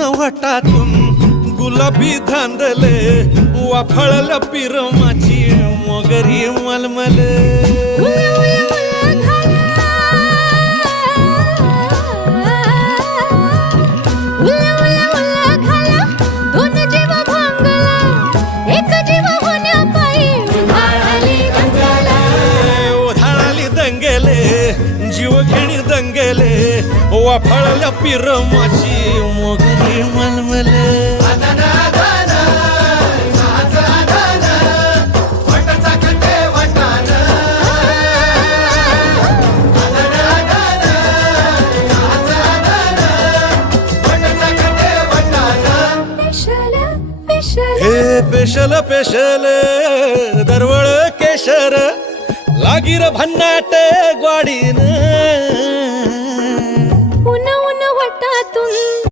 वाटातून गुलाबी धांदले वाफळल्या पिरमाची मोगरी मलमल. जीव घेणी दंगेले वाफळल्या पिरमाची हे पेशल पेशल दरवळ केशर लागीर भन्नाट ग्वाडीन.